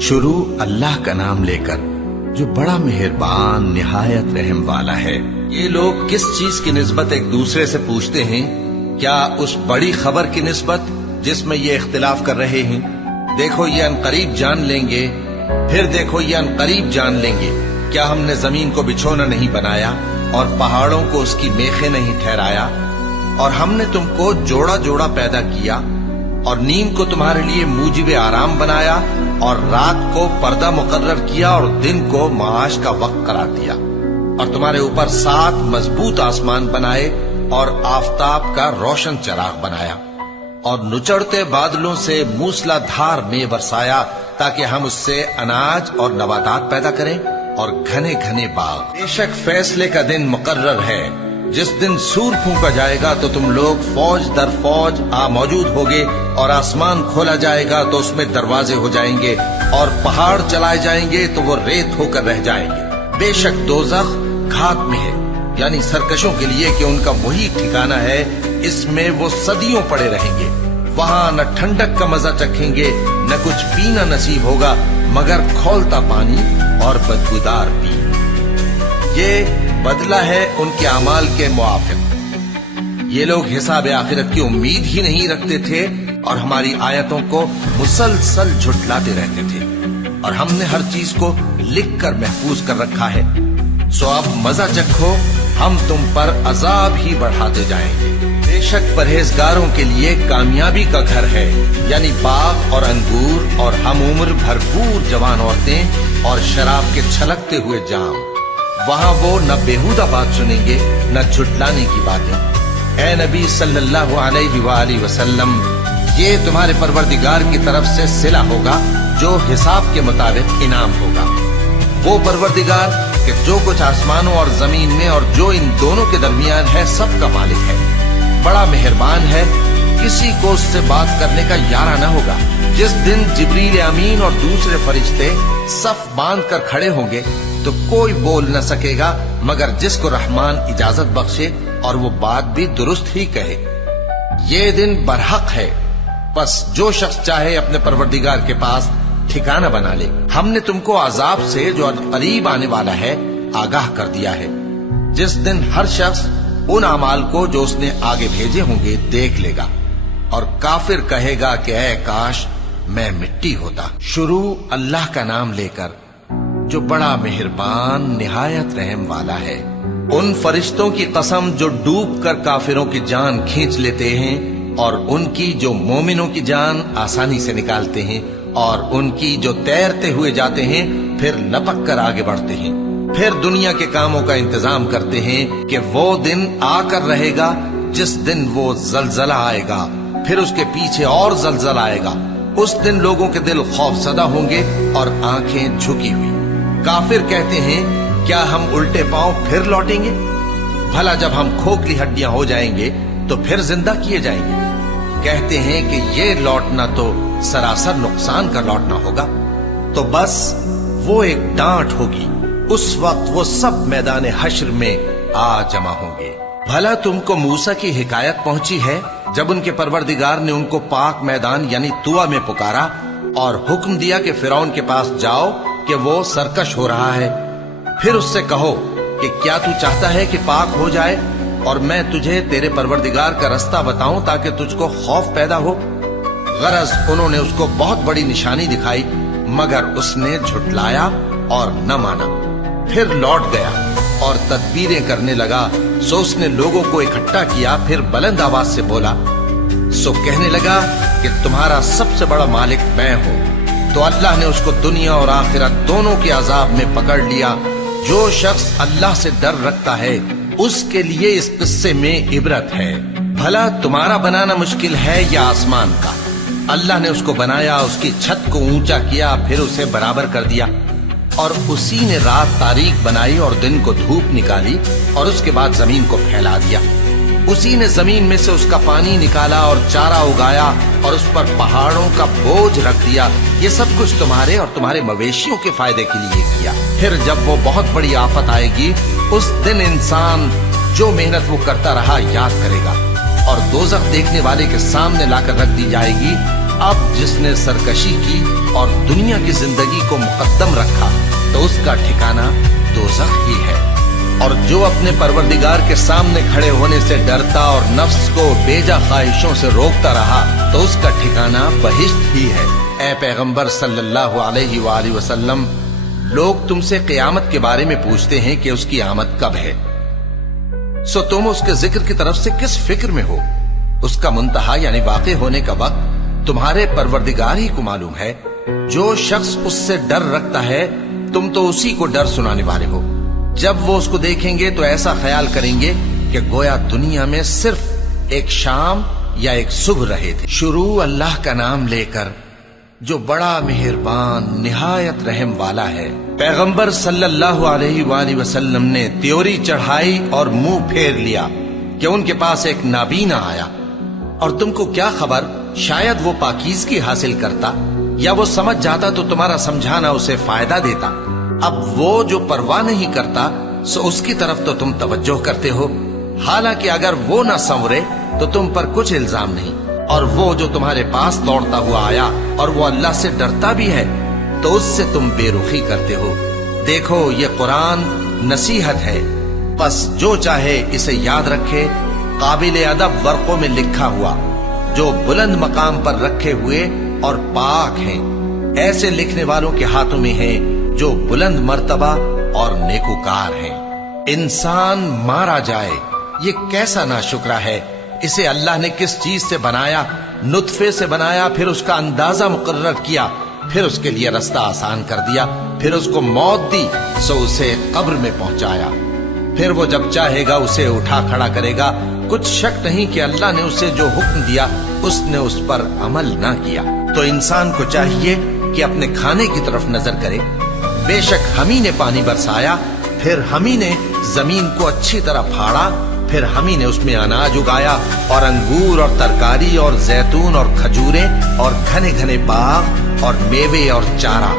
شروع اللہ کا نام لے کر جو بڑا مہربان نہایت رحم والا ہے۔ یہ لوگ کس چیز کی نسبت ایک دوسرے سے پوچھتے ہیں؟ کیا اس بڑی خبر کی نسبت جس میں یہ اختلاف کر رہے ہیں؟ دیکھو یہ عنقریب جان لیں گے، پھر دیکھو یہ عنقریب جان لیں گے۔ کیا ہم نے زمین کو بچھونا نہیں بنایا اور پہاڑوں کو اس کی میخیں نہیں ٹھہرایا؟ اور ہم نے تم کو جوڑا جوڑا پیدا کیا اور نیند کو تمہارے لیے موجب آرام بنایا اور رات کو پردہ مقرر کیا اور دن کو معاش کا وقت قرار دیا، اور تمہارے اوپر 7 مضبوط آسمان بنائے اور آفتاب کا روشن چراغ بنایا، اور نچڑتے بادلوں سے موسلا دھار میں برسایا تاکہ ہم اس سے اناج اور نباتات پیدا کریں اور گھنے گھنے باغ۔ بے شک فیصلے کا دن مقرر ہے، جس دن سور پھونکا جائے گا تو تم لوگ فوج در فوج موجود ہوگے، اور آسمان کھولا جائے گا تو اس میں دروازے ہو جائیں گے، اور پہاڑ چلائے جائیں گے تو وہ ریت ہو کر رہ جائیں گے۔ بے شک دوزخ گھات میں ہے، یعنی سرکشوں کے لیے کہ ان کا وہی ٹھکانہ ہے، اس میں وہ صدیوں پڑے رہیں گے۔ وہاں نہ ٹھنڈک کا مزہ چکھیں گے، نہ کچھ پینا نصیب ہوگا مگر کھولتا پانی اور بدبودار پی۔ یہ بدلہ ہے ان کے اعمال کے موافق۔ یہ لوگ حساب آخرت کی امید ہی نہیں رکھتے تھے اور ہماری آیتوں کو مسلسل جھٹلاتے رہتے تھے، اور ہم نے ہر چیز کو لکھ کر محفوظ کر رکھا ہے۔ سو اب مزہ چکھو، ہم تم پر عذاب ہی بڑھاتے جائیں گے۔ بے شک پرہیزگاروں کے لیے کامیابی کا گھر ہے، یعنی باغ اور انگور اور ہم عمر بھرپور جوان عورتیں اور شراب کے چھلکتے ہوئے جام۔ وہاں وہ نہ بیہودہ بات سنیں گے نہ جھٹلانے کی باتیں۔ اے نبی صلی اللہ علیہ وآلہ وسلم، یہ تمہارے پروردگار کی طرف سے صلہ ہوگا جو حساب کے مطابق انعام ہوگا۔ وہ پروردگار کہ جو کچھ آسمانوں اور زمین میں اور جو ان دونوں کے درمیان ہے سب کا مالک ہے، بڑا مہربان ہے، کسی کو اس سے بات کرنے کا یارہ نہ ہوگا۔ جس دن جبریل امین اور دوسرے فرشتے صف باندھ کر کھڑے ہوں گے تو کوئی بول نہ سکے گا مگر جس کو رحمان اجازت بخشے اور وہ بات بھی درست ہی کہے۔ یہ دن برحق ہے، بس جو شخص چاہے اپنے پروردگار کے پاس ٹھکانہ بنا لے۔ ہم نے تم کو عذاب سے جو قریب آنے والا ہے آگاہ کر دیا ہے، جس دن ہر شخص ان اعمال کو جو اس نے آگے بھیجے ہوں گے دیکھ لے گا، اور کافر کہے گا کہ اے کاش میں مٹی ہوتا۔ شروع اللہ کا نام لے کر جو بڑا مہربان نہایت رحم والا ہے۔ ان فرشتوں کی قسم جو ڈوب کر کافروں کی جان کھینچ لیتے ہیں، اور ان کی جو مومنوں کی جان آسانی سے نکالتے ہیں، اور ان کی جو تیرتے ہوئے جاتے ہیں پھر لپک کر آگے بڑھتے ہیں، پھر دنیا کے کاموں کا انتظام کرتے ہیں کہ وہ دن آ کر رہے گا جس دن وہ زلزلہ آئے گا، پھر اس کے پیچھے اور زلزلہ آئے گا۔ اس دن لوگوں کے دل خوف زدہ ہوں گے اور آنکھیں جھکی ہوئی۔ کافر کہتے ہیں کیا ہم الٹے پاؤں پھر لوٹیں گے؟ بھلا جب ہم کھوکھلی ہڈیاں ہو جائیں گے تو پھر زندہ کیے جائیں گے؟ کہتے ہیں کہ یہ لوٹنا تو سراسر نقصان کا لوٹنا ہوگا۔ تو بس وہ ایک ڈانٹ ہوگی، اس وقت وہ سب میدان حشر میں آ جمع ہوں گے۔ بھلا تم کو موسیٰ کی حکایت پہنچی ہے جب ان کے پروردگار نے ان کو پاک میدان یعنی طویٰ میں پکارا اور حکم دیا کہ فرعون کے پاس جاؤ کہ وہ سرکش ہو رہا ہے، پھر اس سے کہو کہ کیا تو چاہتا ہے کہ پاک ہو جائے اور میں تجھے تیرے پروردگار کا رستہ بتاؤں تاکہ تجھ کو خوف پیدا ہو؟ غرض انہوں نے اس کو بہت بڑی نشانی دکھائی مگر اس نے جھٹلایا اور نہ مانا، پھر لوٹ گیا اور تدبیریں کرنے لگا۔ سو اس نے لوگوں کو اکٹھا کیا، پھر بلند آواز سے بولا، سو کہنے لگا کہ تمہارا سب سے بڑا مالک میں ہوں۔ تو اللہ نے اس کو دنیا اور آخرت دونوں کے عذاب میں پکڑ لیا۔ جو شخص اللہ سے ڈر رکھتا ہے اس کے لیے اس قصے میں عبرت ہے۔ بھلا تمہارا بنانا مشکل ہے یا آسمان کا؟ اللہ نے اس کو بنایا، اس کی چھت کو اونچا کیا، پھر اسے برابر کر دیا، اور اسی نے رات تاریک بنائی اور دن کو دھوپ نکالی، اور اس کے بعد زمین کو پھیلا دیا۔ اسی نے زمین میں سے اس کا پانی نکالا اور چارہ اگایا اور اس پر پہاڑوں کا بوجھ رکھ دیا۔ یہ سب کچھ تمہارے اور تمہارے مویشیوں کے فائدے کے لیے کیا۔ پھر جب وہ بہت بڑی آفت آئے گی اس دن انسان جو محنت وہ کرتا رہا یاد کرے گا، اور دوزخ دیکھنے والے کے سامنے لا کر رکھ دی جائے گی، अब जिसने सरकशी की और दुनिया की जिंदगी को मुकद्दम रखा तो उसका ठिकाना दोज़ख ही है, और जो अपने परवरदिगार के सामने खड़े होने से डरता और नफ्स को बेजा ख्वाहिशों से रोकता रहा तो उसका ठिकाना बहिश्त ही है। ऐ पैगंबर सल्लल्लाहु अलैहि वसल्लम, लोग तुमसे क़यामत के बारे में पूछते हैं कि उसकी आमद कब है, सो तुम उसके जिक्र की तरफ से किस फिक्र में हो? उसका मुंतहा यानी वाक़े होने का वक्त तुम्हारे परवरदिगार ही को मालूम है। जो शख्स उससे डर रखता है तुम तो उसी को डर सुनाने वाले हो। जब वो उसको देखेंगे तो ऐसा ख्याल करेंगे कि गोया दुनिया में सिर्फ एक शाम या एक सुबह रहे थे। शुरू अल्लाह का नाम लेकर जो बड़ा मेहरबान निहायत रहम वाला है। पैगंबर सल्लल्लाहु अलैहि वसल्लम ने त्योरी चढ़ाई और मुंह फेर लिया कि उनके पास एक नाबीना आया, और तुमको क्या खबर, शायद वो पाकीज़गी हासिल करता या वो समझ जाता तो तुम्हारा समझाना उसे फायदा देता। अब वो जो परवाह नहीं करता सो उसकी तरफ तो तुम तवज्जो करते हो, हालांकि अगर वो ना संवरे तो तुम पर कुछ इल्जाम नहीं। और वो जो तुम्हारे पास दौड़ता हुआ आया और वो अल्लाह से डरता भी है तो उससे तुम बेरुखी करते हो। देखो ये कुरान नसीहत है, बस जो चाहे इसे याद रखे। काबिल अदब वर्कों में लिखा हुआ, जो बुलंद मकाम पर रखे हुए और पाक हैं, ऐसे लिखने वालों के हाथों में है जो बुलंद मर्तबा और नेकुकार हैं। इंसान मारा जाए, ये कैसा नाशुक्रा है। इसे अल्लाह ने किस चीज से बनाया? नुत्फे से बनाया, फिर उसका अंदाजा मुकर्रर किया, फिर उसके लिए रास्ता आसान कर दिया, फिर उसको मौत दी सो उसे कब्र में पहुंचाया, फिर वो जब चाहेगा उसे उठा खड़ा करेगा। कुछ शक नहीं कि अल्लाह ने उसे जो हुक्म दिया उसने उस पर अमल ना किया। तो इंसान को चाहिए कि अपने खाने की तरफ नजर करे। बेशक हम ही ने पानी बरसाया, फिर हम ही ने जमीन को अच्छी तरह फाड़ा, फिर हम ही ने उसमें अनाज उगाया और अंगूर और तरकारी और जैतून और खजूरें और घने घने बाग और मेवे और चारा,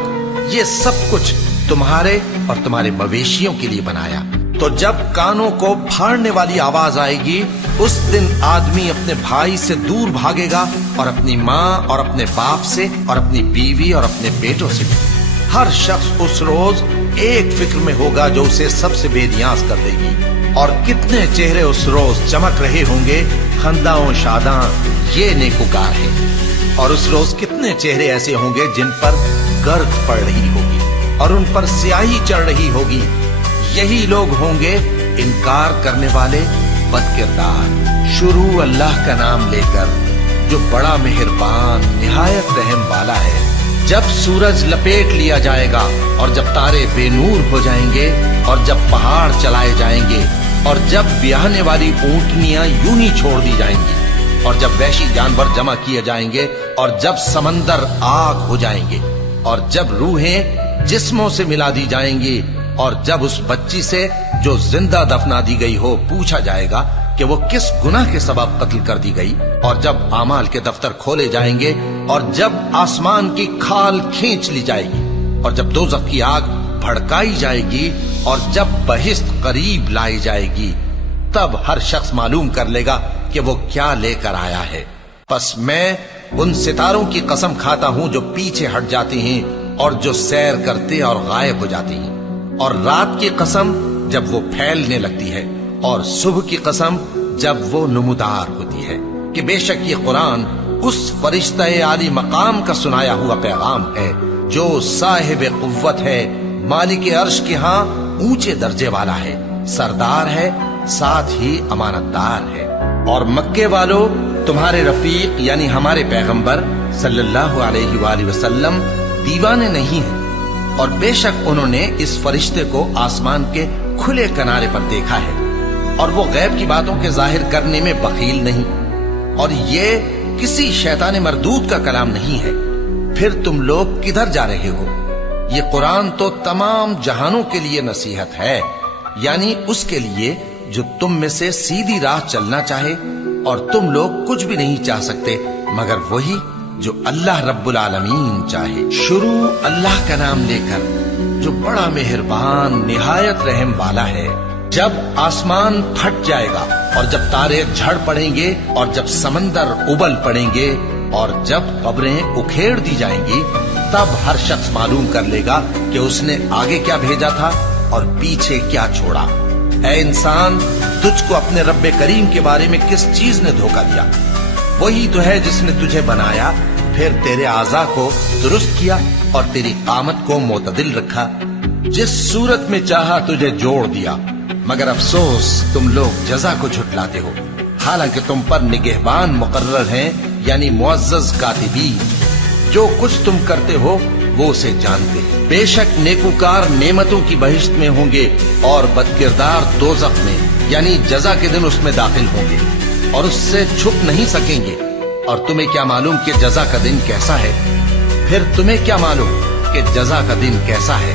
ये सब कुछ तुम्हारे और तुम्हारे मवेशियों के लिए बनाया। तो जब कानों को फाड़ने वाली आवाज आएगी उस दिन आदमी अपने भाई से दूर भागेगा और अपनी माँ और अपने बाप से और अपनी बीवी और अपने बेटों से भी। हर शख्स उस रोज एक फिक्र में होगा जो उसे सबसे बेनियाज कर देगी। और कितने चेहरे उस रोज चमक रहे होंगे, खंदाओं शादां, ये नेकुकार हैं। और उस रोज कितने चेहरे ऐसे होंगे जिन पर गर्द पड़ रही होगी और उन पर स्याही चढ़ रही होगी। यही लोग होंगे इनकार करने वाले बदकिरदार। शुरू अल्लाह का नाम लेकर जो बड़ा मेहरबान निहायत रहम वाला है। जब सूरज लपेट लिया जाएगा और जब तारे बेनूर हो जाएंगे और जब पहाड़ चलाए जाएंगे और जब ब्याहने वाली ऊंटनियां यूं ही छोड़ दी जाएंगी और जब वहशी जानवर जमा किए जाएंगे और जब समंदर आग हो जाएंगे और जब रूहें जिस्मों से मिला दी जाएंगी और जब उस बच्ची से जो जिंदा दफना दी गई हो पूछा जाएगा कि वो किस गुनाह के सबब कत्ल कर दी गई, और जब आमाल के दफ्तर खोले जाएंगे और जब आसमान की खाल खींच ली जाएगी और जब दोज़ख की आग भड़काई जाएगी और जब बहिश्त करीब लाई जाएगी, तब हर शख्स मालूम कर लेगा कि वो क्या लेकर आया है। बस मैं उन सितारों की कसम खाता हूं जो पीछे हट जाती हैं और जो सैर करते और गायब हो जाती हैं, और रात की कसम जब वो फैलने लगती है और सुबह की कसम जब वो नुमुदार होती है, कि बेशक ये कुरान उस फरिश्ते आली मकाम का सुनाया हुआ पैगाम है जो साहिब कुव्वत है, मालिक अर्श के यहाँ ऊंचे दर्जे वाला है, सरदार है, साथ ही अमानतदार है। और मक्के वालों, तुम्हारे रफीक यानी हमारे पैगंबर सल्लल्लाहु अलैहि वसल्लम दीवाने नहीं हैं, और बेशक उन्होंने इस फरिश्ते को आसमान के खुले किनारे पर देखा है, और वो गैब की बातों के जाहिर करने में बखील नहीं, और ये किसी शैतान मरदूद का कलाम नहीं है। फिर तुम लोग किधर जा रहे हो? ये कुरान तो तमाम जहानों के लिए नसीहत है, यानी उसके लिए जो तुम में से सीधी राह चलना चाहे, और तुम लोग कुछ भी नहीं चाह सकते मगर वही जो अल्लाह रब्बुल आलमीन चाहे। शुरू अल्लाह का नाम लेकर जो बड़ा मेहरबान निहायत रहम वाला है। जब आसमान फट जाएगा और जब तारे झड़ पड़ेंगे और जब समंदर उबल पड़ेंगे اور جब قبریں اکھیڑ دی جائیں گی تب ہر شخص معلوم کر لے گا کہ اس نے آگے کیا بھیجا تھا اور پیچھے کیا چھوڑا۔ اے انسان، تجھ کو اپنے رب کریم کے بارے میں کس چیز نے دھوکہ دیا؟ وہی تو ہے جس نے تجھے بنایا، پھر تیرے اعضاء کو درست کیا اور تیری قامت کو معتدل رکھا، جس صورت میں چاہا تجھے جوڑ دیا۔ مگر افسوس تم لوگ جزا کو جھٹلاتے ہو، حالانکہ تم پر نگہبان مقرر ہیں، یعنی معزز کاتبین۔ جو کچھ تم کرتے ہو وہ اسے جانتے ہیں۔ بے شک نیکوکار نعمتوں کی بہشت میں ہوں گے اور بدکردار دوزخ میں، یعنی جزا کے دن اس میں داخل ہوں گے اور اس سے چھپ نہیں سکیں گے۔ اور تمہیں کیا معلوم کہ جزا کا دن کیسا ہے؟ پھر تمہیں کیا معلوم کہ جزا کا دن کیسا ہے؟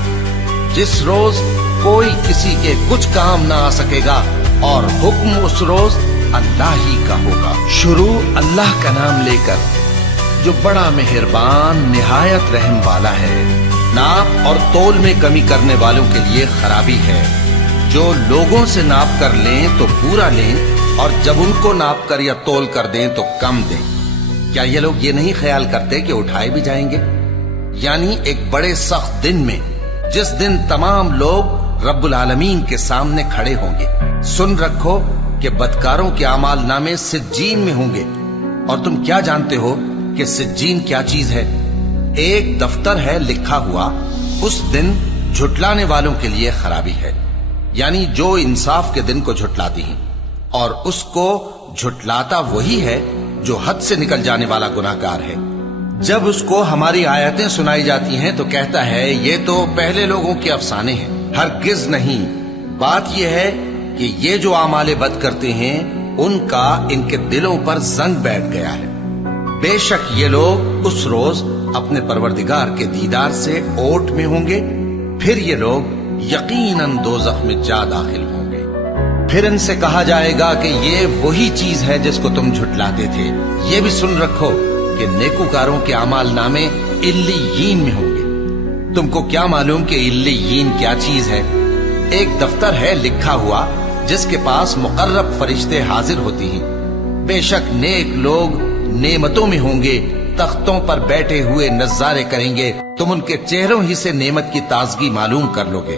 جس روز کوئی کسی کے کچھ کام نہ آ سکے گا اور حکم اس روز اللہ ہی کا ہوگا۔ شروع اللہ کا نام لے کر جو بڑا مہربان نہایت رحم والا ہے۔ ناپ اور تول میں کمی کرنے والوں کے لیے خرابی ہے۔ جو لوگوں سے ناپ کر لیں تو پورا لیں، اور جب ان کو ناپ کر یا تول کر دیں تو کم دیں۔ کیا یہ لوگ یہ نہیں خیال کرتے کہ اٹھائے بھی جائیں گے؟ یعنی ایک بڑے سخت دن میں، جس دن تمام لوگ رب العالمین کے سامنے کھڑے ہوں گے۔ سن رکھو کہ بدکاروں کے اعمال نامے سجین میں ہوں گے، اور تم کیا جانتے ہو کہ سجین کیا چیز ہے؟ ایک دفتر ہے لکھا ہوا، اس دن جھٹلانے والوں کے لیے خرابی ہے، یعنی جو انصاف کے دن کو جھٹلاتی ہیں، اور اس کو جھٹلاتا وہی ہے جو حد سے نکل جانے والا گناہگار ہے۔ جب اس کو ہماری آیتیں سنائی جاتی ہیں تو کہتا ہے یہ تو پہلے لوگوں کے افسانے ہیں۔ ہرگز نہیں، بات یہ ہے کہ یہ جو اعمال بد کرتے ہیں ان کا ان کے دلوں پر زنگ بیٹھ گیا ہے۔ بے شک یہ لوگ اس روز اپنے پروردگار کے دیدار سے اوٹ میں ہوں گے، پھر یہ لوگ یقیناً دوزخ میں جا داخل ہوں گے۔ پھر ان سے کہا جائے گا کہ یہ وہی چیز ہے جس کو تم جھٹلاتے تھے۔ یہ بھی سن رکھو کہ نیکوکاروں کے اعمال نامے علیین میں ہوں گے۔ تم کو کیا معلوم کہ علیین کیا چیز ہے؟ ایک دفتر ہے لکھا ہوا جس کے پاس مقرب فرشتے حاضر ہوتی ہیں۔ بے شک نیک لوگ نعمتوں میں ہوں گے، تختوں پر بیٹھے ہوئے نظارے کریں گے، تم ان کے چہروں ہی سے نعمت کی تازگی معلوم کر لو گے۔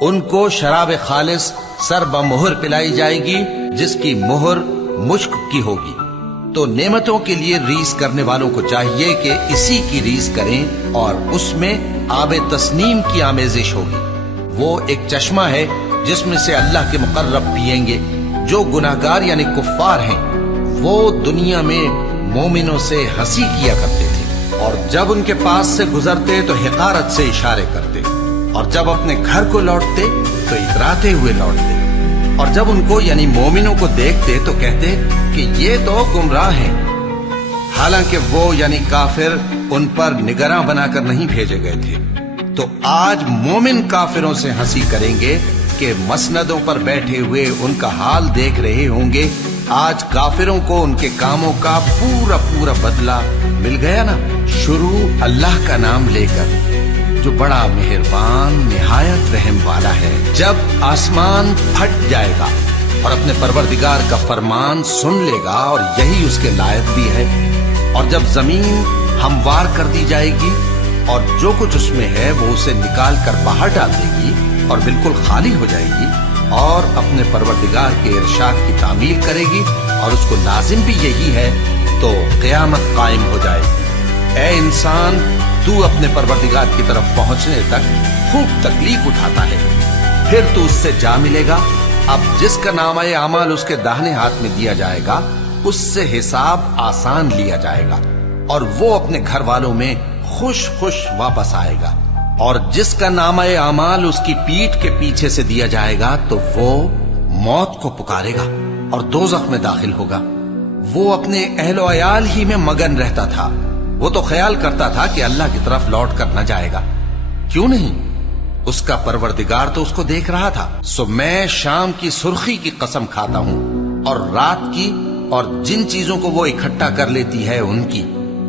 ان کو شراب خالص سر بمہر پلائی جائے گی جس کی مہر مشک کی ہوگی۔ تو نعمتوں کے لیے ریس کرنے والوں کو چاہیے کہ اسی کی ریس کریں، اور اس میں آب تسنیم کی آمیزش ہوگی۔ وہ ایک چشمہ ہے جس میں سے اللہ کے مقرب پیئیں گے۔ جو گناہگار یعنی کفار ہیں وہ دنیا میں مومنوں سے ہنسی کیا کرتے تھے، اور جب ان کے پاس سے گزرتے تو حقارت سے اشارے کرتے، اور جب اپنے گھر کو لوٹتے تو اتراتے ہوئے لوٹتے، اور جب ان کو یعنی مومنوں کو دیکھتے تو کہتے کہ یہ تو گمراہ ہیں، حالانکہ وہ یعنی کافر ان پر نگراں بنا کر نہیں بھیجے گئے تھے۔ تو آج مومن کافروں سے ہنسی کریں گے کہ مسندوں پر بیٹھے ہوئے ان کا حال دیکھ رہے ہوں گے۔ آج کافروں کو ان کے کاموں کا پورا پورا بدلہ مل گیا نا۔ شروع اللہ کا نام لے کر جو بڑا مہربان نہایت رحم والا ہے۔ جب آسمان پھٹ جائے گا اور اپنے پروردگار کا فرمان سن لے گا، اور یہی اس کے لائق بھی ہے، اور جب زمین ہموار کر دی جائے گی اور جو کچھ اس میں ہے وہ اسے نکال کر باہر ڈال دے گی اور بالکل خالی ہو جائے گی، اور اپنے پروردگار کے ارشاد کی تعمیل کرے گی، اور اس کو لازم بھی یہی ہے، تو قیامت قائم ہو جائے گی۔ اے انسان، تو اپنے پروردگار کی طرف پہنچنے تک خوب تکلیف اٹھاتا ہے، پھر تو اس سے جا ملے گا۔ اب جس کا نامہ اعمال اس کے داہنے ہاتھ میں دیا جائے گا اس سے حساب آسان لیا جائے گا، اور وہ اپنے گھر والوں میں خوش خوش واپس آئے گا۔ اور جس کا نامہ اعمال اس کی پیٹھ کے پیچھے سے دیا جائے گا تو وہ موت کو پکارے گا اور دوزخ میں داخل ہوگا۔ وہ اپنے اہل و عیال ہی میں مگن رہتا تھا، وہ تو خیال کرتا تھا کہ اللہ کی طرف لوٹ کر نہ جائے گا، کیوں نہیں؟ اس کا پروردگار تو اس کو دیکھ رہا تھا۔ سو میں شام کی سرخی کی قسم کھاتا ہوں، اور رات کی، اور جن چیزوں کو وہ اکٹھا کر لیتی ہے ان کی،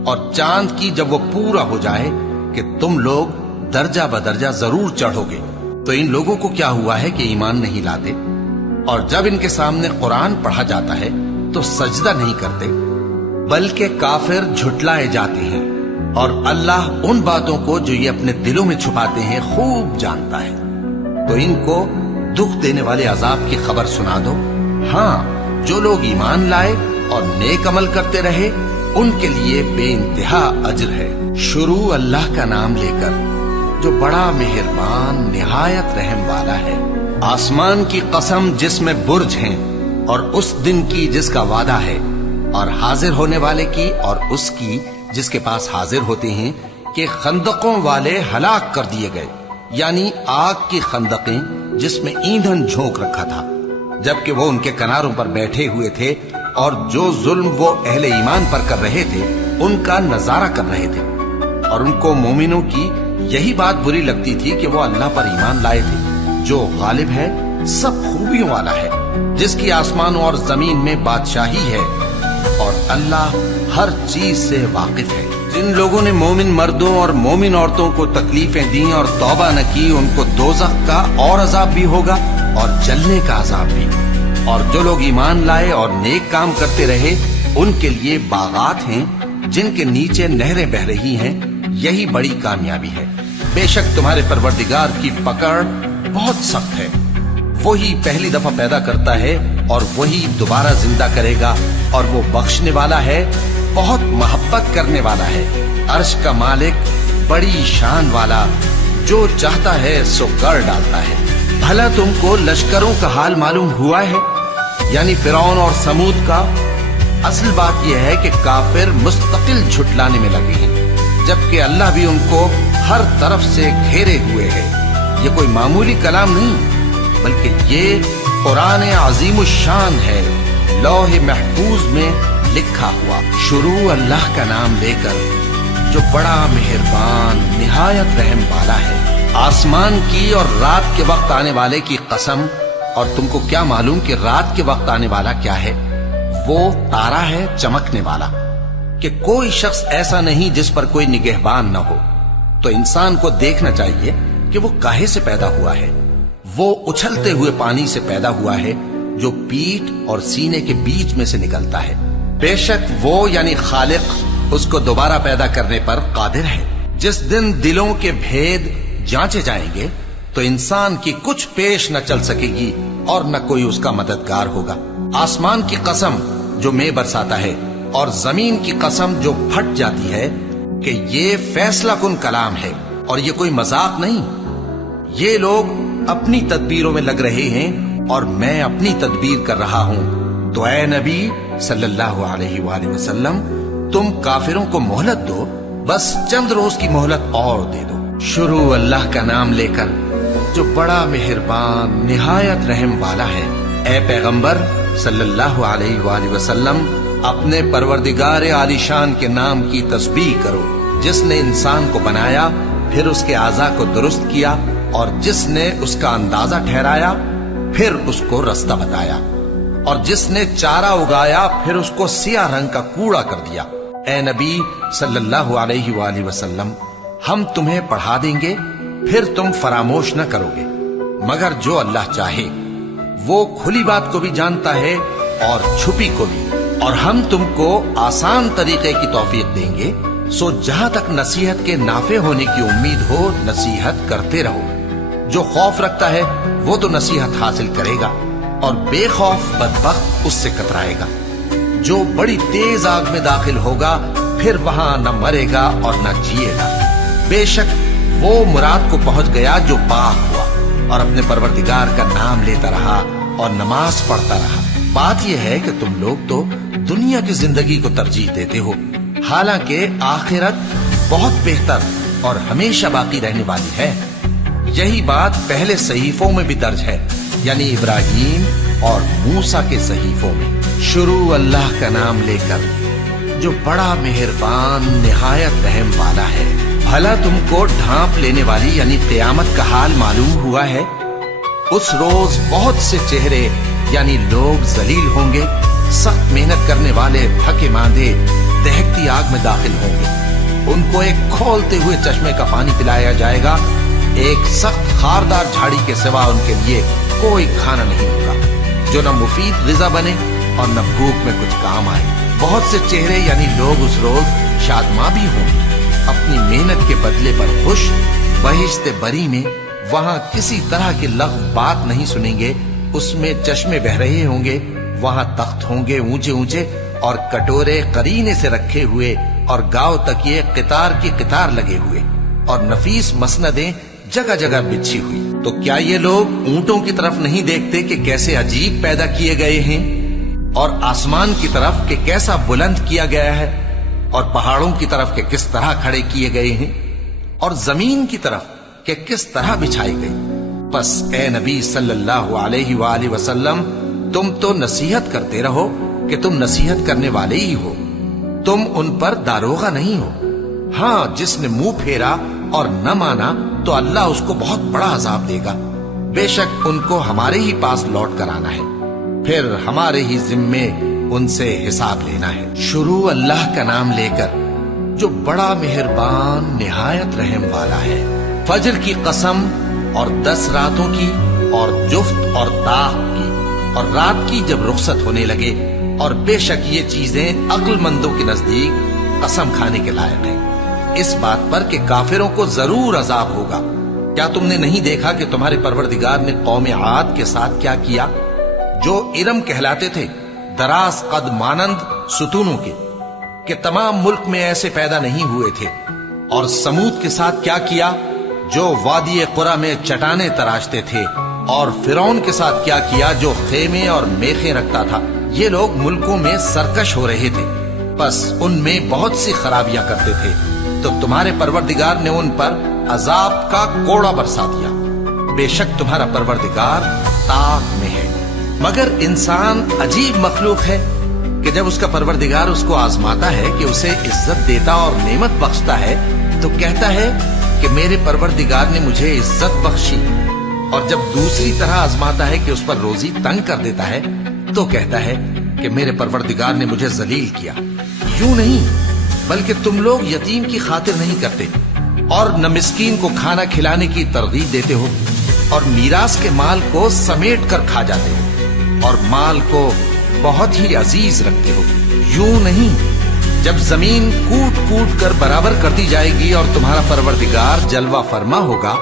اور چاند کی جب وہ پورا ہو جائے کہ تم لوگ درجہ بدرجہ ضرور چڑھو گے۔ تو ان لوگوں کو کیا ہوا ہے کہ ایمان نہیں لاتے، اور جب ان کے سامنے قرآن پڑھا جاتا ہے تو سجدہ نہیں کرتے۔ बल्कि काफिर झुटलाए जाते हैं और अल्लाह उन बातों को जो ये अपने दिलों में छुपाते हैं खूब जानता है। तो इनको दुख देने वाले अजाब की खबर सुना दो। हाँ, जो लोग ईमान लाए और नेक अमल करते रहे उनके लिए बेइंतहा अजर है। शुरू अल्लाह का नाम लेकर जो बड़ा मेहरबान निहायत रहम वाला है। आसमान की कसम जिसमें बुर्ज हैं और उस दिन की जिसका वादा है, और हाजिर होने वाले की और उसकी जिसके पास हाजिर होते हैं कि खंदकों वाले हलाक कर दिए गए, यानी आग की खंदकें जिसमें ईंधन झोंक रखा था, जबकि वो उनके किनारों पर बैठे हुए थे और जो जुल्म वो अहले ईमान पर कर रहे थे उनका नजारा कर रहे थे। और उनको मोमिनों की यही बात बुरी लगती थी कि वो अल्लाह पर ईमान लाए थे जो गालिब है, सब खूबियों वाला है, जिसकी आसमानों और जमीन में बादशाही है और अल्लाह हर चीज से वाकिफ है। जिन लोगों ने मोमिन मर्दों और मोमिन औरतों को तकलीफें दी और तौबा न की, उनको दोज़ख का और अजाब भी होगा और जलने का अजाब भी। और जो लोग ईमान लाए और नेक काम करते रहे उनके लिए बागात हैं जिनके नीचे नहरें बह रही हैं, यही बड़ी कामयाबी है। बेशक तुम्हारे परवरदिगार की पकड़ बहुत सख्त है। वही पहली दफा पैदा करता है और वही दोबारा जिंदा करेगा, और वो बख्शने वाला है, बहुत मोहब्बत करने वाला है। अर्श का मालिक, बड़ी शान वाला, जो चाहता है सो कर डालता है। भला तुमको लश्करों का हाल मालूम हुआ है, यानी फिरौन और समूद का? असल बात यह है कि काफिर मुस्तकिल झुटलाने में लगे हैं, जबकि अल्लाह भी उनको हर तरफ से घेरे हुए है। ये कोई मामूली कलाम नहीं, बल्कि ये कुरान अजीम शान है, लौह महफूज में लिखा हुआ। शुरू अल्लाह का नाम लेकर जो बड़ा मेहरबान निहायत रहम वाला है। आसमान की और रात के वक्त आने वाले की कसम। और तुमको क्या मालूम कि रात के वक्त आने वाला क्या है? वो तारा है चमकने वाला, कि कोई शख्स ऐसा नहीं जिस पर कोई निगहबान न हो। तो इंसान को देखना चाहिए कि वो काहे से पैदा हुआ है। वो उछलते हुए पानी से पैदा हुआ है जो पीठ और सीने के बीच में से निकलता है। बेशक वो यानी खालिक उसको दोबारा पैदा करने पर कादिर है। जिस दिन दिलों के भेद जांचे जाएंगे तो इंसान की कुछ पेश न चल सकेगी और न कोई उसका मददगार होगा। आसमान की कसम जो मेघ बरसाता है, और जमीन की कसम जो फट जाती है, कि ये फैसला कुन कलाम है और ये कोई मजाक नहीं। ये लोग अपनी तदबीरों में लग रहे हैं और मैं अपनी तदबीर कर रहा हूं। तो ऐ नबी सल्लल्लाहु अलैहि वसल्लम, तुम काफिरों को मोहलत दो, बस चंद रोज की मोहलत और दे दो। शुरू अल्लाह का नाम लेकर जो बड़ा मेहरबान निहायत रहम वाला है। ऐ पैगंबर सल्लल्लाहु अलैहि वसल्लम, अपने परवरदिगार आलिशान के नाम की तस्बीह करो, जिसने इंसान को बनाया, फिर उसके आज़ा को दुरुस्त किया, और जिसने उसका अंदाजा ठहराया, फिर उसको रास्ता बताया, और जिसने चारा उगाया, फिर उसको सियाह रंग का कूड़ा कर दिया। ऐ नबी सल्लल्लाहु अलैहि वसल्लम, हम तुम्हें पढ़ा देंगे, फिर तुम फरामोश न करोगे, मगर जो अल्लाह चाहे। वो खुली बात को भी जानता है और छुपी को भी। और हम तुमको आसान तरीके की तौफीक देंगे, सो जहां तक नसीहत के नाफे होने की उम्मीद हो, नसीहत करते रहो। जो खौफ रखता है वो तो नसीहत हासिल करेगा, और बेखौफ बदबख्त उससे कतराएगा। जो बड़ी तेज आग में दाखिल होगा, फिर वहां न मरेगा और न जिएगा। बेशक वो मुराद को पहुंच गया जो पाक हुआ और अपने परवरदिगार का नाम लेता रहा और नमाज पढ़ता रहा। बात यह है कि तुम लोग तो दुनिया की जिंदगी को तरजीह देते हो, हालांकि आखिरत बहुत बेहतर और हमेशा बाकी रहने वाली है। यही बात पहले सहीफों में भी दर्ज है, यानी इब्राहीम और मूसा के सहीफों में। शुरू अल्लाह का नाम लेकर जो बड़ा मेहरबान निहायत रहम वाला है। भला तुमको ढांप लेने वाली यानी क़यामत का हाल मालूम हुआ है? उस रोज बहुत से चेहरे यानी लोग जलील होंगे, सख्त मेहनत करने वाले थके मांदे दहकती आग में दाखिल होंगे। उनको एक खोलते हुए चश्मे का पानी पिलाया जाएगा, एक सख्त खारदार झाड़ी के सिवा उनके लिए कोई खाना नहीं होगा जो न मुफीद ग़िज़ा बने और न भूख में कुछ काम आए। بہت سے چہرے یعنی لوگ اس روز شادماں بھی ہوں گے، اپنی محنت کے بدلے پر خوش، بہشت بری میں وہاں کسی طرح کی لغو بات نہیں سنیں گے، اس میں چشمے بہ رہے ہوں گے، وہاں تخت ہوں گے اونچے اونچے اور کٹورے قرینے سے رکھے ہوئے اور گاؤ تکیے قطار کی قطار لگے ہوئے اور نفیس مسندیں جگہ جگہ بچھی ہوئی۔ تو کیا یہ لوگ اونٹوں کی طرف نہیں دیکھتے کہ کیسے عجیب پیدا کیے گئے ہیں، اور آسمان کی طرف کہ کیسا بلند کیا گیا ہے، اور پہاڑوں کی طرف کہ کس طرح کھڑے کیے گئے ہیں، اور زمین کی طرف کہ کس طرح بچھائی گئی؟ پس اے نبی صلی اللہ علیہ وآلہ وسلم، تم تو نصیحت کرتے رہو کہ تم نصیحت کرنے والے ہی ہو، تم ان پر داروغہ نہیں ہو۔ ہاں، جس نے منہ پھیرا اور نہ مانا تو اللہ اس کو بہت بڑا عذاب دے گا، بے شک ان کو ہمارے ہی پاس لوٹ کر آنا ہے، پھر ہمارے ہی ذمے ان سے حساب لینا ہے۔ شروع اللہ کا نام لے کر جو بڑا مہربان نہایت رحم والا ہے۔ فجر کی قسم اور 10 راتوں کی اور جفت اور طاق کی اور رات کی جب رخصت ہونے لگے، اور بے شک یہ چیزیں عقل مندوں کے نزدیک قسم کھانے کے لائق ہیں، اس بات پر کہ کافروں کو ضرور عذاب ہوگا۔ کیا تم نے نہیں دیکھا کہ تمہارے پروردگار نے قوم عاد کے ساتھ کیا کیا، جو ارم کہلاتے تھے، دراز قد مانند ستونوں کے، کہ تمام ملک میں ایسے پیدا نہیں ہوئے تھے؟ اور سمود کے ساتھ کیا کیا، جو وادی قرا میں چٹانیں تراشتے تھے؟ اور فرعون کے ساتھ کیا کیا، جو خیمے اور میخیں رکھتا تھا؟ یہ لوگ ملکوں میں سرکش ہو رہے تھے، بس ان میں بہت سی خرابیاں کرتے تھے، تو تمہارے پروردگار نے ان پر عذاب کا کوڑا برسا دیا۔ بے شک تمہارا پروردگار طاق میں ہے۔ مگر انسان عجیب مخلوق ہے کہ جب اس کا پروردگار اس کو آزماتا ہے کہ اسے عزت دیتا اور نعمت بخشتا ہے تو کہتا ہے کہ میرے پروردگار نے مجھے عزت بخشی، اور جب دوسری طرح آزماتا ہے کہ اس پر روزی تنگ کر دیتا ہے تو کہتا ہے کہ میرے پروردگار نے مجھے ذلیل کیا۔ یوں نہیں، بلکہ تم لوگ یتیم کی خاطر نہیں کرتے اور نہ مسکین کو کھانا کھلانے کی ترغیب دیتے ہو، اور میراث کے مال کو سمیٹ کر کھا جاتے ہو، اور مال کو بہت ہی عزیز رکھتے ہو۔ یوں نہیں، جب زمین کوٹ کوٹ کر برابر کر دی جائے گی اور تمہارا پروردگار جلوہ فرما ہوگا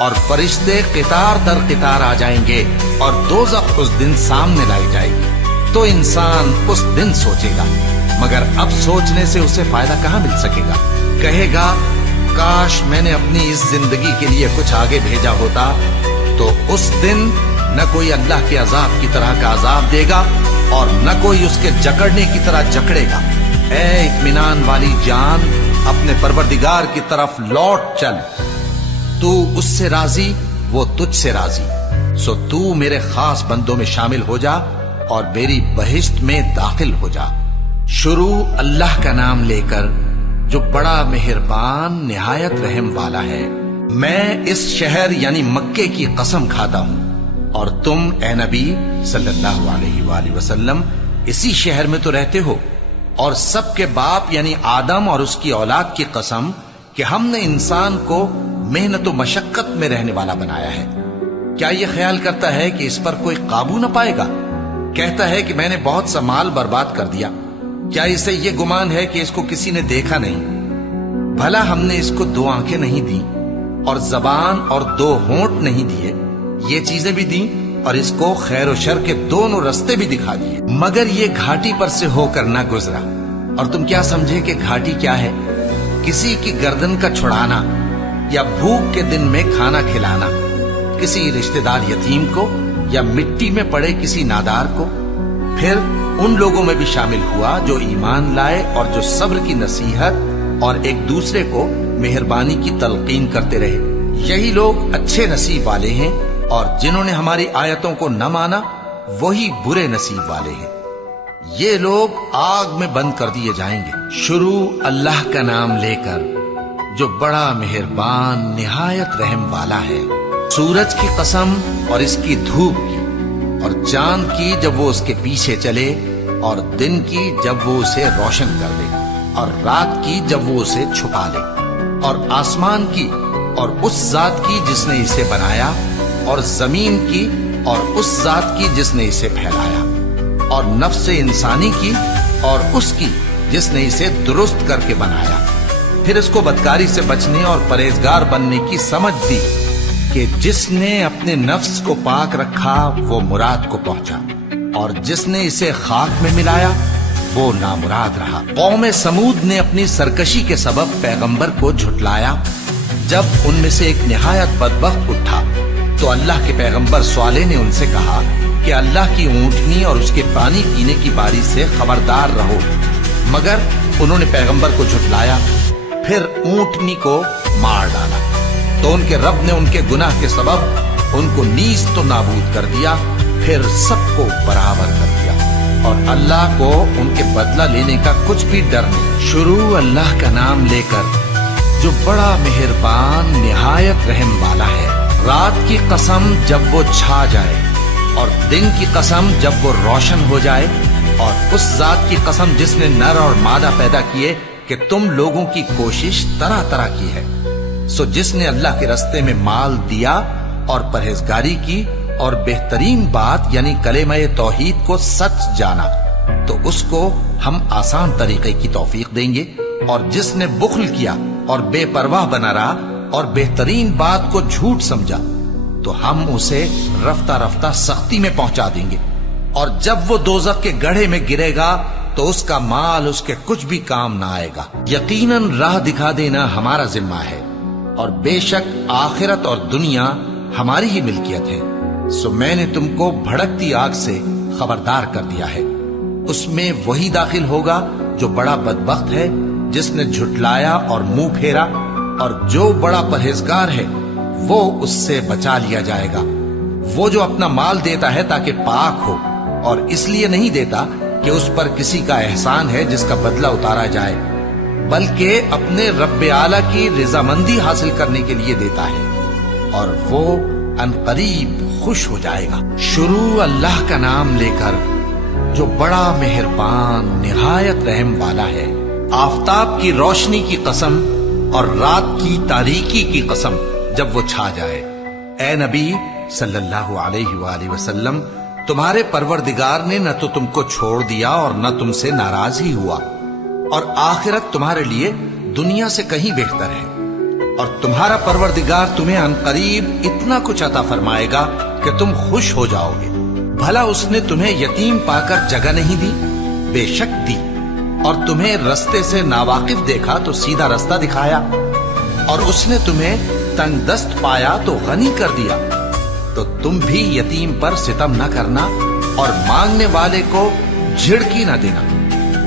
اور فرشتے قطار در قطار آ جائیں گے اور دوزخ اس دن سامنے لائی جائے گی، تو انسان اس دن سوچے گا، مگر اب سوچنے سے اسے فائدہ کہاں مل سکے گا؟ کہے گا کاش میں نے اپنی اس زندگی کے لیے کچھ آگے بھیجا ہوتا، تو اس دن نہ کوئی اللہ کے عذاب کی طرح کا عذاب دے گا اور نہ کوئی اس کے جکڑنے کی طرح جکڑے گا۔ اے اطمینان والی جان، اپنے پروردگار کی طرف لوٹ چل، تو اس سے راضی، وہ تجھ سے راضی، سو تو میرے خاص بندوں میں شامل ہو جا اور میری بہشت میں داخل ہو جا۔ شروع اللہ کا نام لے کر جو بڑا مہربان نہایت رحم والا ہے۔ میں اس شہر یعنی مکے کی قسم کھاتا ہوں، اور تم اے نبی صلی اللہ علیہ وآلہ وسلم اسی شہر میں تو رہتے ہو، اور سب کے باپ یعنی آدم اور اس کی اولاد کی قسم کہ ہم نے انسان کو محنت و مشقت میں رہنے والا بنایا ہے۔ کیا یہ خیال کرتا ہے کہ اس پر کوئی قابو نہ پائے گا؟ کہتا ہے کہ میں نے بہت سا مال برباد کر دیا، کیا اسے یہ گمان ہے کہ اس کو کسی نے دیکھا نہیں؟ بھلا ہم نے اس کو 2 آنکھیں نہیں دی اور زبان اور 2 ہونٹ نہیں دیے؟ یہ چیزیں بھی دیں اور اس کو خیر و شر کے دونوں رستے بھی دکھا دیے، مگر یہ گھاٹی پر سے ہو کر نہ گزرا۔ اور تم کیا سمجھے کہ گھاٹی کیا ہے؟ کسی کی گردن کا چھڑانا یا بھوک کے دن میں کھانا کھلانا، کسی رشتہ دار یتیم کو یا مٹی میں پڑے کسی نادار کو۔ پھر ان لوگوں میں بھی شامل ہوا جو ایمان لائے اور جو صبر کی نصیحت اور ایک دوسرے کو مہربانی کی تلقین کرتے رہے۔ یہی لوگ اچھے نصیب والے ہیں، اور جنہوں نے ہماری آیتوں کو نہ مانا وہی برے نصیب والے ہیں۔ یہ لوگ آگ میں بند کر دیے جائیں گے۔ شروع اللہ کا نام لے کر جو بڑا مہربان نہایت رحم والا ہے۔ سورج کی قسم اور اس کی دھوپ کی، اور چاند کی جب وہ اس کے پیچھے چلے، اور دن کی جب وہ اسے روشن کر دے، اور رات کی جب وہ اسے چھپا لے، اور آسمان کی اور اس ذات کی جس نے اسے بنایا، اور زمین کی اور اس ذات کی جس نے اسے پھیلایا، اور نفس انسانی کی اور اس کی جس نے اسے درست کر کے بنایا. پھر اس کو بدکاری سے بچنے اور پرہیزگار بننے کی سمجھ دی کہ جس نے اپنے نفس کو پاک رکھا وہ مراد کو پہنچا، اور جس نے اسے خاک میں ملایا وہ نامراد رہا. قوم سمود نے اپنی سرکشی کے سبب پیغمبر کو جھٹلایا. جب ان میں سے ایک نہایت بدبخت اٹھا تو اللہ کے پیغمبر صالح نے ان سے کہا کہ اللہ کی اونٹنی اور اس کے پانی پینے کی باری سے خبردار رہو. مگر انہوں نے پیغمبر کو جھٹلایا، پھر اونٹنی کو مار ڈالا. تو ان کے رب نے ان کے گناہ کے سبب ان کو نیز تو نابود کر دیا، پھر سب کو برابر کر دیا، اور اللہ کو ان کے بدلہ لینے کا کچھ بھی ڈر نہیں. شروع اللہ کا نام لے کر جو بڑا مہربان نہایت رحم والا ہے. رات کی قسم جب وہ چھا جائے، اور دن کی قسم جب وہ روشن ہو جائے، اور اس ذات کی قسم جس نے نر اور مادہ پیدا کیے کہ تم لوگوں کی کوشش طرح طرح کی ہے. سو جس نے اللہ کے رستے میں مال دیا اور پرہیزگاری کی اور بہترین بات یعنی کلمہ توحید کو سچ جانا، تو اس کو ہم آسان طریقے کی توفیق دیں گے. اور جس نے بخل کیا اور بے پرواہ بنا رہا اور بہترین بات کو جھوٹ سمجھا، تو ہم اسے رفتہ رفتہ سختی میں پہنچا دیں گے. اور جب وہ دوزخ کے گڑھے میں گرے گا تو اس کا مال اس کے کچھ بھی کام نہ آئے گا. یقیناً راہ دکھا دینا ہمارا ذمہ ہے، اور بے شک آخرت اور دنیا ہماری ہی ملکیت ہے. سو میں نے تم کو بھڑکتی آگ سے خبردار کر دیا ہے. اس میں وہی داخل ہوگا جو بڑا بدبخت ہے، جس نے جھٹلایا اور منہ پھیرا، اور جو بڑا پرہیزگار ہے وہ اس سے بچا لیا جائے گا. وہ جو اپنا مال دیتا ہے تاکہ پاک ہو، اور اس لیے نہیں دیتا کہ اس پر کسی کا احسان ہے جس کا بدلہ اتارا جائے، بلکہ اپنے رب اعلیٰ کی رضامندی حاصل کرنے کے لیے دیتا ہے، اور وہ عنقریب خوش ہو جائے گا. شروع اللہ کا نام لے کر جو بڑا مہربان نہایت رحم والا ہے. آفتاب کی روشنی کی قسم اور رات کی تاریکی کی قسم جب وہ چھا جائے. اے نبی صلی اللہ علیہ وآلہ وسلم، تمہارے پروردگار نے نہ تو تم کو چھوڑ دیا اور نہ تم سے ناراض ہی ہوا، اور آخرت تمہارے لیے دنیا سے کہیں بہتر ہے. اور تمہارا پروردگار تمہیں عنقریب اتنا کچھ عطا فرمائے گا کہ تم خوش ہو جاؤ گے. بھلا اس نے تمہیں یتیم پا کر جگہ نہیں دی؟ بے شک دی. اور تمہیں رستے سے ناواقف دیکھا تو سیدھا رستہ دکھایا، اور اس نے تمہیں تنگ دست پایا تو غنی کر دیا. تو تم بھی یتیم پر ستم نہ کرنا اور مانگنے والے کو جھڑکی نہ دینا،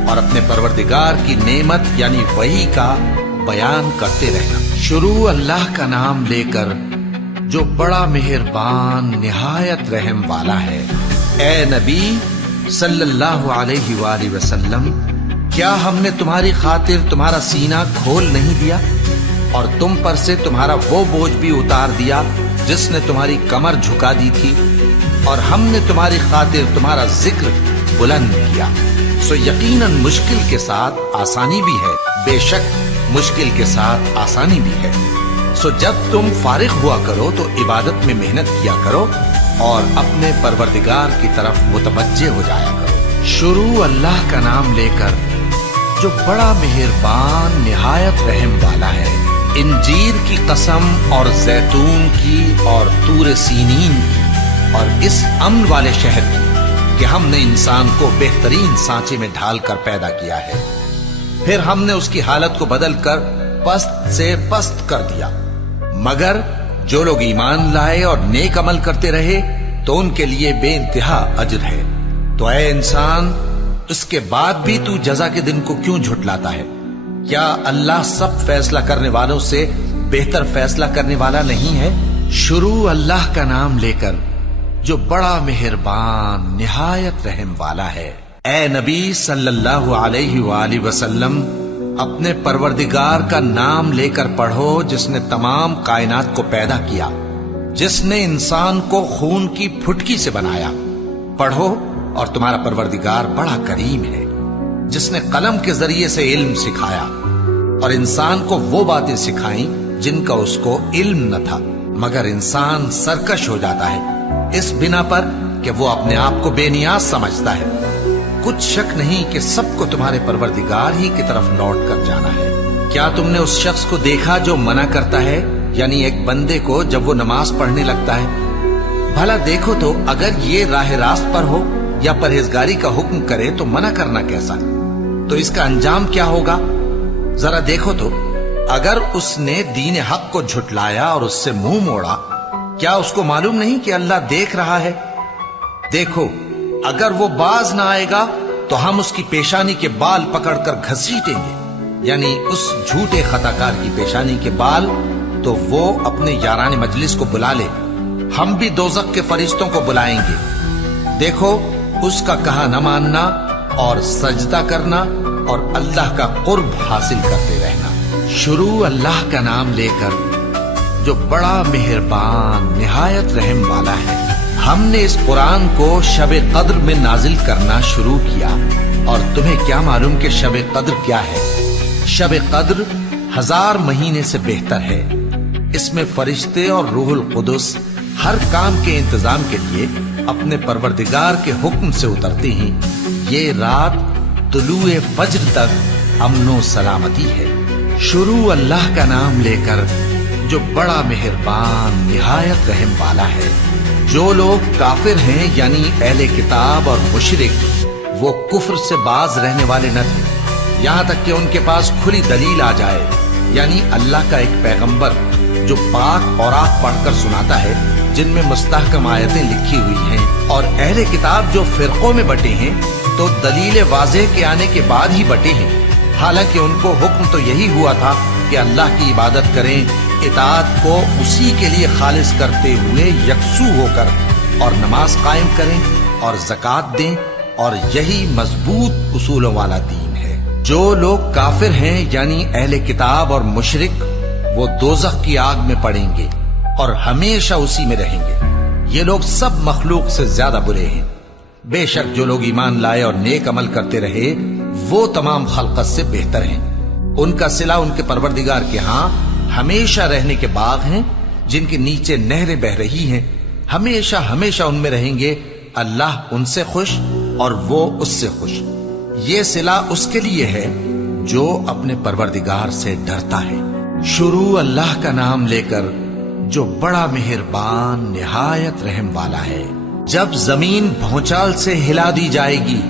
اور اپنے پروردگار کی نعمت یعنی وحی کا بیان کرتے رہنا. شروع اللہ کا نام لے کر جو بڑا مہربان نہایت رحم والا ہے. اے نبی صلی اللہ علیہ وآلہ وسلم، کیا ہم نے تمہاری خاطر تمہارا سینہ کھول نہیں دیا، اور تم پر سے تمہارا وہ بوجھ بھی اتار دیا جس نے تمہاری کمر جھکا دی تھی، اور ہم نے تمہاری خاطر تمہارا ذکر بلند کیا. سو یقیناً مشکل کے ساتھ آسانی بھی ہے، بے شک مشکل کے ساتھ آسانی بھی ہے. سو جب تم فارغ ہوا کرو تو عبادت میں محنت کیا کرو اور اپنے پروردگار کی طرف متوجہ ہو جایا کرو. شروع اللہ کا نام لے کر جو بڑا مہربان نہایت رحم والا ہے. انجیر کی قسم اور زیتون کی اور طور سینین کی اور اس امن والے شہر کی کہ ہم نے انسان کو بہترین سانچے میں ڈھال کر پیدا کیا ہے، پھر ہم نے اس کی حالت کو بدل کر پست سے پست کر دیا. مگر جو لوگ ایمان لائے اور نیک عمل کرتے رہے تو ان کے لیے بے انتہا اجر ہے. تو اے انسان، اس کے بعد بھی تو جزا کے دن کو کیوں جھٹلاتا ہے؟ کیا اللہ سب فیصلہ کرنے والوں سے بہتر فیصلہ کرنے والا نہیں ہے؟ شروع اللہ کا نام لے کر جو بڑا مہربان نہایت رحم والا ہے. اے نبی صلی اللہ علیہ وآلہ وسلم، اپنے پروردگار کا نام لے کر پڑھو جس نے تمام کائنات کو پیدا کیا، جس نے انسان کو خون کی پھٹکی سے بنایا. پڑھو اور تمہارا پروردگار بڑا کریم ہے، جس نے قلم کے ذریعے سے علم سکھایا اور انسان کو وہ باتیں سکھائیں جن کا اس کو علم نہ تھا، مگر انسان سرکش ہو جاتا ہے اس بنا پر کہ وہ اپنے آپ کو بے نیاز سمجھتا ہے. कुछ शक नहीं कि सबको तुम्हारे परवरदिगार ही की तरफ लौट कर जाना है। क्या तुमने उस शख्स को देखा जो मना करता है, यानी एक बंदे को जब वो नमाज पढ़ने लगता है? भला देखो तो अगर ये राह रास्त पर हो या परहेजगारी का हुक्म करे तो मना करना कैसा, तो इसका अंजाम क्या होगा? जरा देखो तो, अगर उसने दीन हक को झुटलाया और उससे मुंह मोड़ा, क्या उसको मालूम नहीं कि अल्लाह देख रहा है? देखो, अगर वो बाज ना आएगा तो हम उसकी पेशानी के बाल पकड़कर घसीटेंगे, यानी उस झूठे खताकार की पेशानी के बाल, तो वो अपने यारान मजलिस को बुला ले, हम भी दोज़ख के फरिश्तों को बुलाएंगे। देखो, उसका कहा न मानना और सजदा करना और अल्लाह का कुर्ब हासिल करते रहना। शुरू अल्लाह का नाम लेकर जो बड़ा मेहरबान निहायत रहम वाला है। हमने इस कुरान को शब-ए कद्र में नाजिल करना शुरू किया, और तुम्हें क्या मालूम कि शब-ए कद्र क्या है? शब-ए कद्र 1000 महीने से बेहतर है। इसमें फरिश्ते और रूहुल कुदस हर काम के इंतजाम के लिए अपने परवरदिगार के हुक्म से उतरते हैं। ये रात तुलूए फज्र तक अमनो सलामती है। शुरू अल्लाह का नाम लेकर जो बड़ा मेहरबान निहायत रहम वाला है। जो लोग काफिर हैं, यानी अहले किताब और मुशरिक, वो कुफ्र से बाज रहने वाले न थे, यहां तक कि उनके पास खुली दलील आ जाए, यानी अल्लाह का एक पैगंबर जो पाक औरात पढ़कर सुनाता है जिनमें मुस्तहकम आयतें लिखी हुई हैं। और अहले किताब जो फिरकों में बटे हैं तो दलील वाज़ेह के आने के बाद ही बटे हैं। हालांकि उनको हुक्म तो यही हुआ था कि अल्लाह की इबादत करें, इताअत को उसी के लिए खालिस करते हुए यकसू होकर, और नमाज कायम करें और ज़कात दें, और यही मजबूत उसूलों वाला दीन है। जो लोग काफिर हैं, यानी अहले किताब और मुशरिक, वो दोज़ख की आग में पड़ेंगे और हमेशा उसी में रहेंगे। ये लोग सब मखलूक से ज्यादा बुरे हैं। बेशक जो लोग ईमान लाए और नेक अमल करते रहे, वो तमाम खल्क़त से बेहतर हैं। उनका सिला उनके परवरदिगार के यहाँ हमेशा रहने के बाग हैं, जिनके नीचे नहरें बह रही हैं। हमेशा हमेशा उनमें रहेंगे। अल्लाह उनसे खुश और वो उससे खुश। ये सिला उसके लिए है जो अपने परवरदिगार से डरता है। शुरू अल्लाह का नाम लेकर जो बड़ा मेहरबान निहायत रहम वाला है। जब जमीन भौचाल से हिला दी जाएगी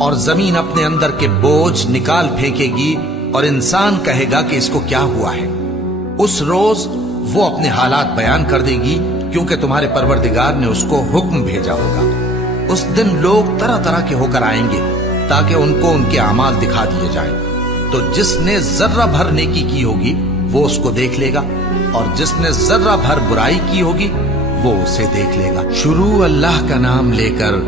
और जमीन अपने अंदर के बोझ निकाल फेंकेगी और इंसान कहेगा कि इसको क्या हुआ है, उस रोज वो अपने हालात बयान कर देगी, क्योंकि तुम्हारे परवरदिगार ने उसको हुक्म भेजा होगा। उस दिन लोग तरह तरह के होकर आएंगे ताकि उनको उनके अमाल दिखा दिए जाएं। तो जिसने जर्रा भर नेकी की होगी वो उसको देख लेगा, और जिसने जर्रा भर बुराई की होगी वो उसे देख लेगा। शुरू अल्लाह का नाम लेकर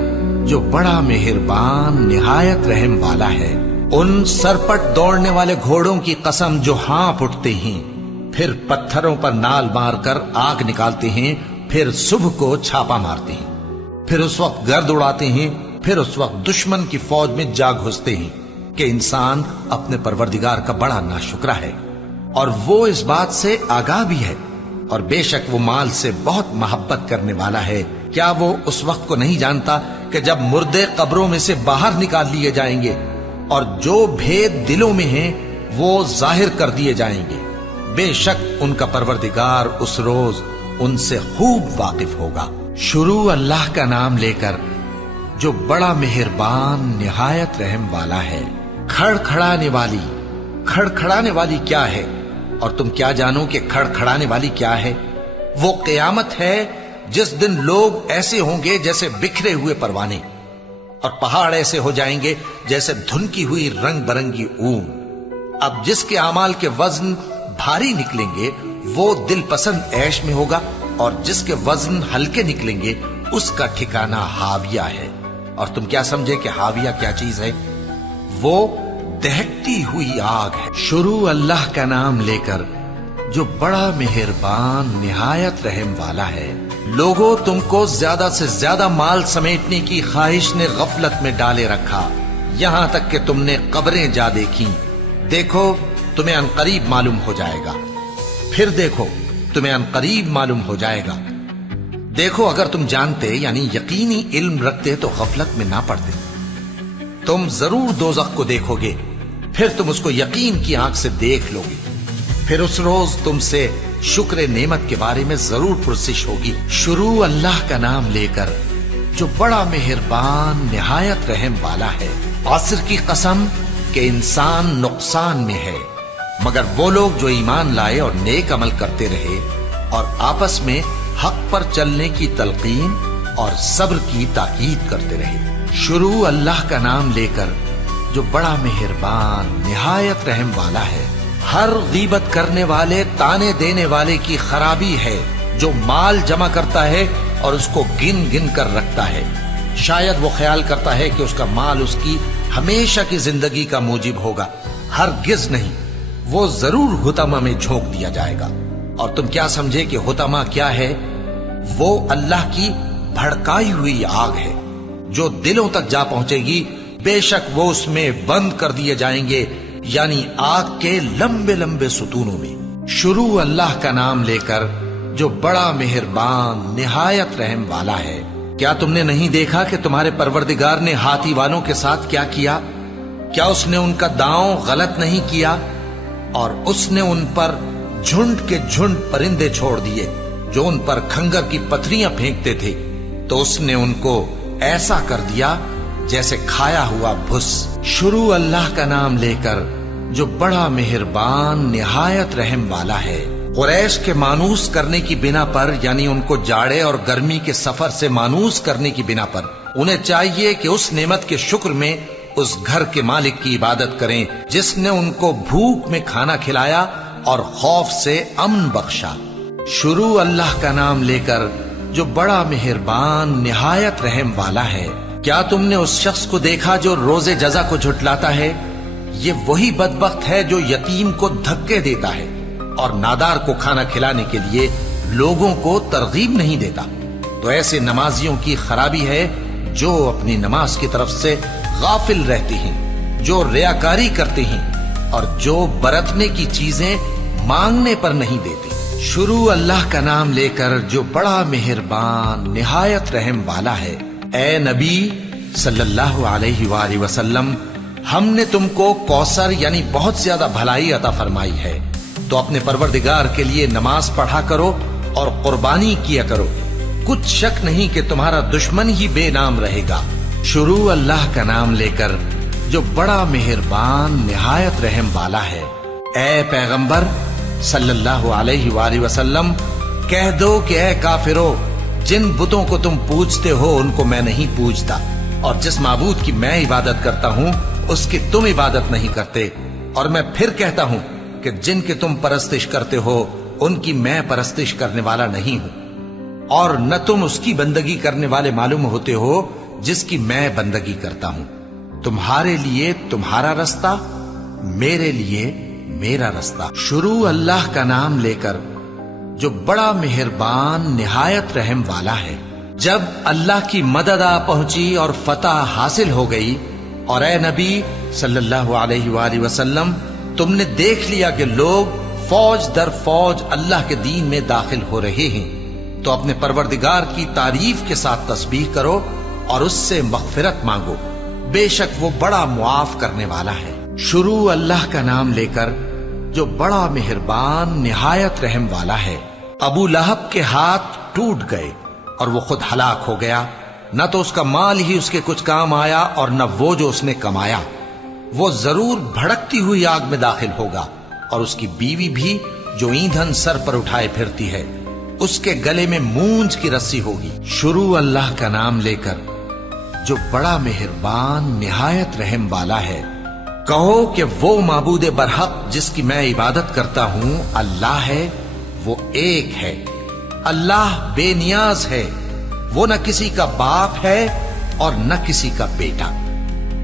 जो बड़ा मेहरबान निहायत रहम वाला है। उन सरपट दौड़ने वाले घोड़ों की कसम जो हाँफ उठते हैं, फिर पत्थरों पर नाल मारकर आग निकालते हैं, फिर सुबह को छापा मारते हैं, फिर उस वक्त गर्द उड़ाते हैं, फिर उस वक्त दुश्मन की फौज में जा घुसते हैं कि इंसान अपने परवरदिगार का बड़ा नाशुक्रा है और वो इस बात से आगाह भी है, और बेशक वो माल से बहुत मोहब्बत करने वाला है। क्या वो उस वक्त को नहीं जानता कि जब मुर्दे कब्रों में से बाहर निकाल लिए जाएंगे और जो भेद दिलों में हैं वो जाहिर कर दिए जाएंगे। बेशक उनका परवरदिगार उस रोज उनसे खूब वाकिफ होगा। शुरू अल्लाह का नाम लेकर जो बड़ा मेहरबान निहायत रहम वाला है। खड़खड़ाने वाली क्या है, और तुम क्या जानो कि खड़खड़ाने वाली क्या है? वो क़यामत है जिस दिन लोग ऐसे होंगे जैसे बिखरे हुए परवाने, और पहाड़ ऐसे हो जाएंगे जैसे धुनकी हुई रंग बरंगी ऊन। अब जिसके अमाल के वजन भारी निकलेंगे वो दिल पसंद ऐश में होगा, और जिसके वजन हल्के निकलेंगे उसका ठिकाना हाविया है। और तुम क्या समझे कि हाविया क्या चीज है? वो दहकती हुई आग है। शुरू अल्लाह का नाम लेकर जो बड़ा मेहरबान निहायत रहम वाला है। लोगों, तुमको ज्यादा से ज्यादा माल समेटने की ख्वाहिश ने गफलत में डाले रखा, यहां तक कि तुमने कब्रें जा देखी। देखो, तुम्हें अनकरीब मालूम हो जाएगा। फिर देखो, तुम्हें अनकरीब मालूम हो जाएगा। देखो, अगर तुम जानते यानी यकीनी इल्म रखते तो गफलत में ना पड़ते। तुम जरूर दोज़ख को देखोगे, फिर तुम उसको यकीन की आंख से देख लोगे। फिर उस रोज तुमसे शुक्र नेमत के बारे में जरूर पुरसिश होगी। शुरू अल्लाह का नाम लेकर जो बड़ा मेहरबान निहायत रहम वाला है। आसर की कसम कि इंसान नुकसान में है, मगर वो लोग जो ईमान लाए और नेक अमल करते रहे और आपस में हक पर चलने की तलकीन और सब्र की ताकीद करते रहे। शुरू अल्लाह का नाम लेकर जो बड़ा मेहरबान निहायत रहम वाला है। हर गीबत करने वाले, ताने देने वाले की खराबी है जो माल जमा करता है और उसको गिन गिन कर रखता है। शायद वो ख्याल करता है कि उसका माल उसकी हमेशा की जिंदगी का मूजिब होगा। हरगिज नहीं, वो जरूर हुतमा में झोंक दिया जाएगा। और तुम क्या समझे कि हुतमा क्या है? वो अल्लाह की भड़काई हुई आग है जो दिलों तक जा पहुंचेगी। बेशक वो उसमें बंद कर दिए जाएंगे, यानी आग के लंबे लंबे सुतूनों में। शुरू अल्लाह का नाम लेकर जो बड़ा मेहरबान निहायत रहम वाला है। क्या तुमने नहीं देखा कि तुम्हारे परवरदिगार ने हाथी वालों के साथ क्या किया? क्या उसने उनका दांव गलत नहीं किया? और उसने उन पर झुंड के झुंड परिंदे छोड़ दिए जो उन पर खंगर की पथरियां फेंकते थे, तो उसने उनको ऐसा कर दिया जैसे खाया हुआ भुस। शुरू अल्लाह का नाम लेकर जो बड़ा मेहरबान निहायत रहम वाला है। कुरैश के मानूस करने की बिना पर, यानी उनको जाड़े और गर्मी के सफर से मानूस करने की बिना पर, उन्हें चाहिए कि उस नेमत के शुक्र में उस घर के मालिक की इबादत करें जिसने उनको भूख में खाना खिलाया और खौफ से अमन बख्शा। शुरू अल्लाह का नाम लेकर जो बड़ा मेहरबान निहायत रहम वाला है। क्या तुमने उस शख्स को देखा जो रोजे जजा को झुटलाता है? ये वही बदबख्त है जो यतीम को धक्के देता है और नादार को खाना खिलाने के लिए लोगों को तरगीब नहीं देता। तो ऐसे नमाजियों की खराबी है जो अपनी नमाज की तरफ से गाफिल रहते हैं, जो रियाकारी करते हैं और जो बरतने की चीजें मांगने पर नहीं देते। शुरू अल्लाह का नाम लेकर जो बड़ा मेहरबान निहायत रहम वाला है। ए नबी सल्लल्लाहु अलैहि वसल्लम, हमने तुमको कौसर यानी बहुत ज्यादा भलाई अता फरमाई है, तो अपने परवरदिगार के लिए नमाज पढ़ा करो और कुर्बानी किया करो। कुछ शक नहीं कि तुम्हारा दुश्मन ही बेनाम रहेगा। शुरू अल्लाह का नाम लेकर जो बड़ा मेहरबान निहायत रहम वाला है। ए पैगंबर सल्लल्लाहु अलैहि वसल्लम, कह दो कि ए काफिरो, जिन बुतों को तुम पूजते हो उनको मैं नहीं पूजता, और जिस माबूद की मैं इबादत करता हूं उसकी तुम इबादत नहीं करते। और मैं फिर कहता हूं कि जिनकी तुम परस्तिश करते हो उनकी मैं परस्तिश करने वाला नहीं हूं, और न तुम उसकी बंदगी करने वाले मालूम होते हो जिसकी मैं बंदगी करता हूं। तुम्हारे लिए तुम्हारा रास्ता, मेरे लिए मेरा रास्ता। शुरू अल्लाह का नाम लेकर जो बड़ा मेहरबान निहायत रहम वाला है। जब अल्लाह की मदद आ पहुंची और फतह हासिल हो गई, और ए नबी सल्लल्लाहु अलैहि वसल्लम, तुमने देख लिया कि लोग फौज दर फौज अल्लाह के दीन में दाखिल हो रहे हैं, तो अपने परवरदिगार की तारीफ के साथ तस्बीह करो और उससे मगफिरत मांगो। बेशक वो बड़ा मुआफ करने वाला है। शुरू अल्लाह का नाम लेकर जो बड़ा मेहरबान निहायत रहम वाला है। अबू लहब के हाथ टूट गए और वो खुद हलाक हो गया। न तो उसका माल ही उसके कुछ काम आया और न वो जो उसने कमाया। वो जरूर भड़कती हुई आग में दाखिल होगा, और उसकी बीवी भी जो ईंधन सर पर उठाए फिरती है, उसके गले में मूंज की रस्सी होगी। शुरू अल्लाह का नाम लेकर जो बड़ा मेहरबान निहायत रहम वाला है। कहो कि वो माबूद बरहक जिसकी मैं इबादत करता हूं अल्लाह है, वो एक है। अल्लाह बेनियाज है, वो न किसी का बाप है और न किसी का बेटा,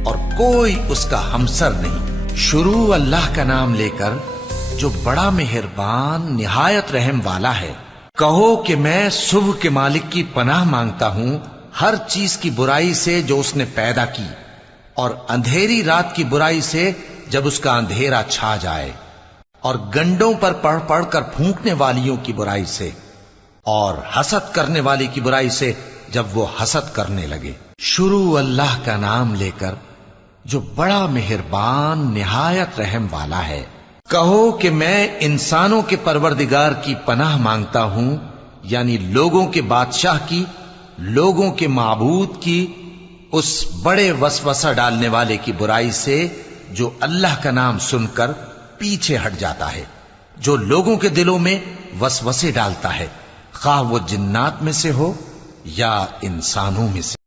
और कोई उसका हमसर नहीं। शुरू अल्लाह का नाम लेकर जो बड़ा मेहरबान निहायत रहम वाला है। कहो कि मैं सुबह के मालिक की पनाह मांगता हूं हर चीज की बुराई से जो उसने पैदा की, और अंधेरी रात की बुराई से जब उसका अंधेरा छा जाए, और गंडों पर पढ़ पढ़ कर फूंकने वालियों की बुराई से, और हसद करने वाली की बुराई से जब वो हसद करने लगे। शुरू अल्लाह का नाम लेकर جو بڑا مہربان نہایت رحم والا ہے۔ کہو کہ میں انسانوں کے پروردگار کی پناہ مانگتا ہوں، یعنی لوگوں کے بادشاہ کی، لوگوں کے معبود کی، اس بڑے وسوسہ ڈالنے والے کی برائی سے جو اللہ کا نام سن کر پیچھے ہٹ جاتا ہے، جو لوگوں کے دلوں میں وسوسے ڈالتا ہے، خواہ وہ جنات میں سے ہو یا انسانوں میں سے۔